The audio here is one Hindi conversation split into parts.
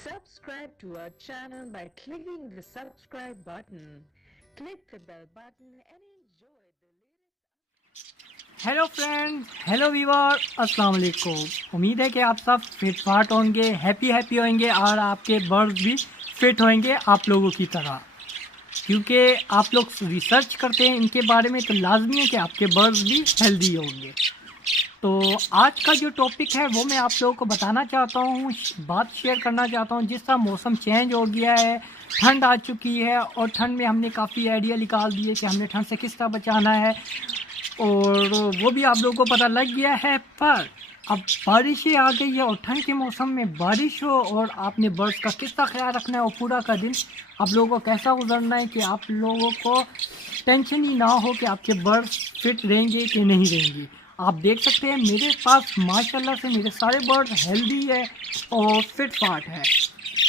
Subscribe to our channel by clicking the subscribe button. Click the bell button and enjoy the latest. Hello friends, hello viewer, अस्सलाम वालेकुम। उम्मीद है कि आप सब फिट फाट होंगे, हैप्पी होंगे और आपके बर्ड्स भी फिट होंगे आप लोगों की तरह। क्योंकि आप लोग रिसर्च करते हैं इनके बारे में, तो लाजमी है कि आपके बर्ड्स भी हेल्दी होंगे। तो आज का जो टॉपिक है वो मैं आप लोगों को बताना चाहता हूँ, बात शेयर करना चाहता हूँ। जिस तरह मौसम चेंज हो गया है, ठंड आ चुकी है और ठंड में हमने काफ़ी आइडिया निकाल दिए कि हमने ठंड से किस तरह बचाना है, और वो भी आप लोगों को पता लग गया है। पर अब बारिशें आ गई है और ठंड के मौसम में बारिश हो और आपने बर्ड्स का किस तरह ख्याल रखना है और पूरा का दिन आप लोगों को कैसा गुजरना है कि आप लोगों को टेंशन ही ना हो कि आपके बर्ड्स फिट रहेंगे कि नहीं रहेंगे। आप देख सकते हैं मेरे पास माशाल्लाह से मेरे सारे बर्ड्स हेल्दी है और फिट फाट है।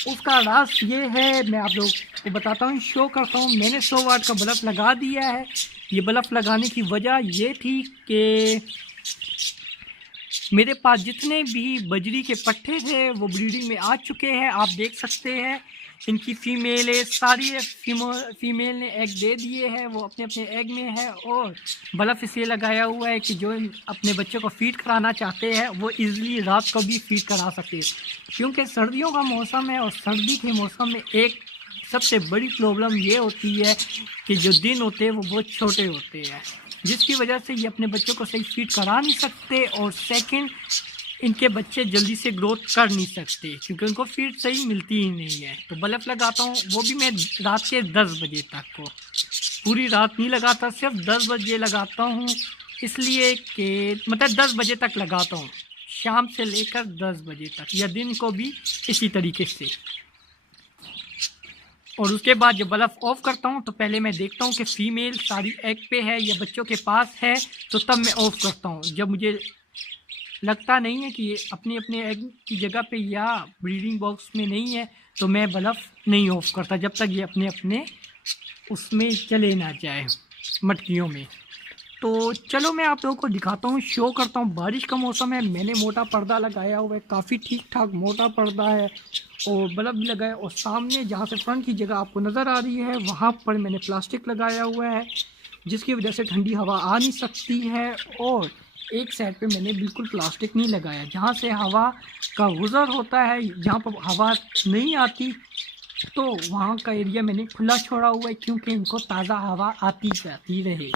उसका राज ये है, मैं आप लोग को बताता हूँ, शो करता हूँ। मैंने 100 वाट का बल्ब लगा दिया है। ये बल्ब लगाने की वजह ये थी कि मेरे पास जितने भी बजरी के पट्टे थे वो ब्रीडिंग में आ चुके हैं। आप देख सकते हैं इनकी फीमेल है, सारी फीमेल ने एग दे दिए हैं, वो अपने अपने एग में है। और बल्ब इसलिए लगाया हुआ है कि जो अपने बच्चों को फीड कराना चाहते हैं वो इजीली रात को भी फीड करा सकते हैं। क्योंकि सर्दियों का मौसम है और सर्दी के मौसम में एक सबसे बड़ी प्रॉब्लम ये होती है कि जो दिन होते हैं वो बहुत छोटे होते हैं, जिसकी वजह से ये अपने बच्चों को सही फीड करा नहीं सकते। और सेकंड, इनके बच्चे जल्दी से ग्रोथ कर नहीं सकते क्योंकि उनको फीड सही मिलती ही नहीं है। तो बल्ब लगाता हूँ, वो भी मैं रात के 10 बजे तक को, पूरी रात नहीं लगाता, सिर्फ 10 बजे लगाता हूँ। इसलिए कि मतलब 10 बजे तक लगाता हूँ, शाम से लेकर 10 बजे तक, या दिन को भी इसी तरीके से। और उसके बाद जब बल्ब ऑफ करता हूँ तो पहले मैं देखता हूँ कि फ़ीमेल सारी एग पे है या बच्चों के पास है, तो तब मैं ऑफ़ करता हूँ। जब मुझे लगता नहीं है कि ये अपने अपने एग की जगह पे या ब्रीडिंग बॉक्स में नहीं है, तो मैं बल्ब नहीं ऑफ़ करता जब तक ये अपने अपने उसमें चले ना जाए, मटकियों में। तो चलो मैं आप लोगों को दिखाता हूँ, शो करता हूँ। बारिश का मौसम है, मैंने मोटा पर्दा लगाया हुआ है, काफ़ी ठीक ठाक मोटा पर्दा है और बल्ब भी लगाया। और सामने जहाँ से फ्रंट की जगह आपको नज़र आ रही है वहाँ पर मैंने प्लास्टिक लगाया हुआ है, जिसकी वजह से ठंडी हवा आ नहीं सकती है। और एक साइड पे मैंने बिल्कुल प्लास्टिक नहीं लगाया, जहाँ से हवा का गुज़र होता है, जहाँ पर हवा नहीं आती तो वहाँ का एरिया मैंने खुला छोड़ा हुआ है, क्योंकि इनको ताज़ा हवा आती जाती रहे।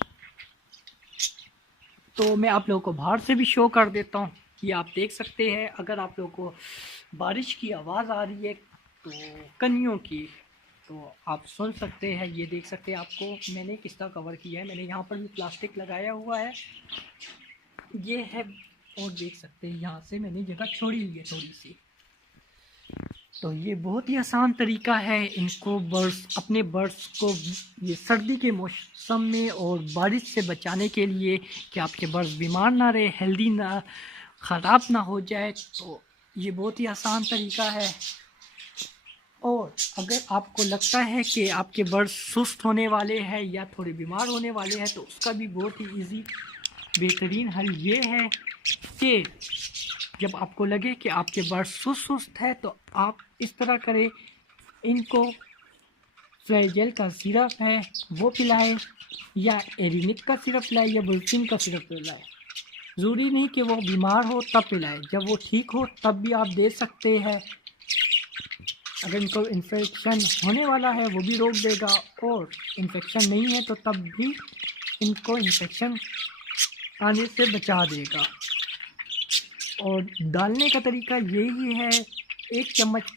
तो मैं आप लोगों को बाहर से भी शो कर देता हूँ कि आप देख सकते हैं। अगर आप लोगों को बारिश की आवाज़ आ रही है तो कनियों की, तो आप सुन सकते हैं। ये देख सकते हैं, आपको मैंने किस तरह कवर किया है। मैंने यहाँ पर भी प्लास्टिक लगाया हुआ है, ये है। और देख सकते हैं यहाँ से मैंने जगह छोड़ी हुई है थोड़ी सी। तो ये बहुत ही आसान तरीका है इनको अपने बर्ड्स को ये सर्दी के मौसम में और बारिश से बचाने के लिए, कि आपके बर्ड्स बीमार ना रहे, हेल्दी ना, ख़राब ना हो जाए। तो ये बहुत ही आसान तरीका है। और अगर आपको लगता है कि आपके बर्ड्स सुस्त होने वाले हैं या थोड़े बीमार होने वाले हैं, तो उसका भी बहुत ही इजी बेहतरीन हल ये है कि जब आपको लगे कि आपके बर्ड सुस्त है तो आप इस तरह करें, इनको फ्लैजेल का सिरप है वो पिलाएं, या एरिनिक का सिरप पिलाएं, या बुल्फिन का सिरप पिलाएं। ज़रूरी नहीं कि वो बीमार हो तब पिलाएं, जब वो ठीक हो तब भी आप दे सकते हैं। अगर इनको इन्फेक्शन होने वाला है वो भी रोक देगा, और इन्फेक्शन नहीं है तो तब भी इनको इन्फेक्शन आने से बचा देगा। और डालने का तरीका यही है, एक चम्मच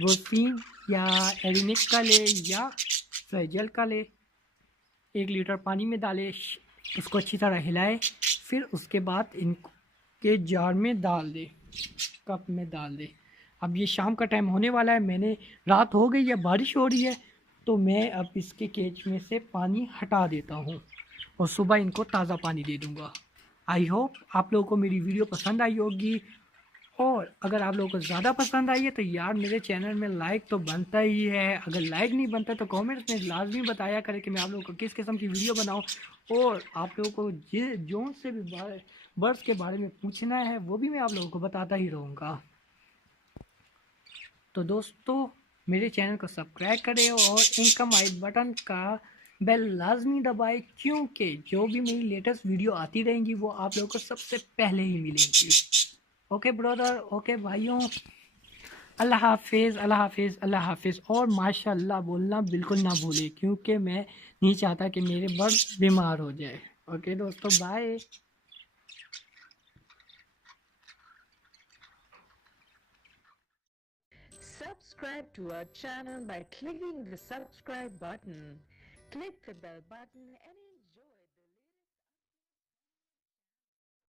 बुल्फिन या एरिनिक का ले या फ्लैजेल का ले, 1 लीटर पानी में डाले, उसको अच्छी तरह हिलाए, फिर उसके बाद इनके जार में डाल दे, कप में डाल दे। अब ये शाम का टाइम होने वाला है, मैंने रात हो गई है, बारिश हो रही है, तो मैं अब इसके केज में से पानी हटा देता हूँ और सुबह इनको ताज़ा पानी दे दूँगा। आई होप आप लोगों को मेरी वीडियो पसंद आई होगी, और अगर आप लोगों को ज़्यादा पसंद आई है तो यार मेरे चैनल में लाइक तो बनता ही है। अगर लाइक नहीं बनता तो कमेंट्स में लाजमी बताया करें कि मैं आप लोगों को किस किस्म की वीडियो बनाऊं, और आप लोगों को जो से भी बर्ड्स के बारे में पूछना है वो भी मैं आप लोगों को बताता ही रहूँगा। तो दोस्तों मेरे चैनल को सब्सक्राइब करें और इनकम आई बटन का बेल लाजमी दबाएं, क्योंकि जो भी मेरी लेटेस्ट वीडियो आती रहेंगी वो आप लोगों को सबसे पहले ही मिलेंगी। ओके ब्रदर, ओके भाइयों, अल्लाह हाफिज़, अल्लाह हाफिज़, अल्लाह हाफिज़। और माशाल्लाह बोलना बिल्कुल ना भूले, क्योंकि मैं नहीं चाहता कि मेरे बर्ड बीमार हो जाए। ओके दोस्तों, bye. Subscribe to our channel by clicking the subscribe button. Click the bell button and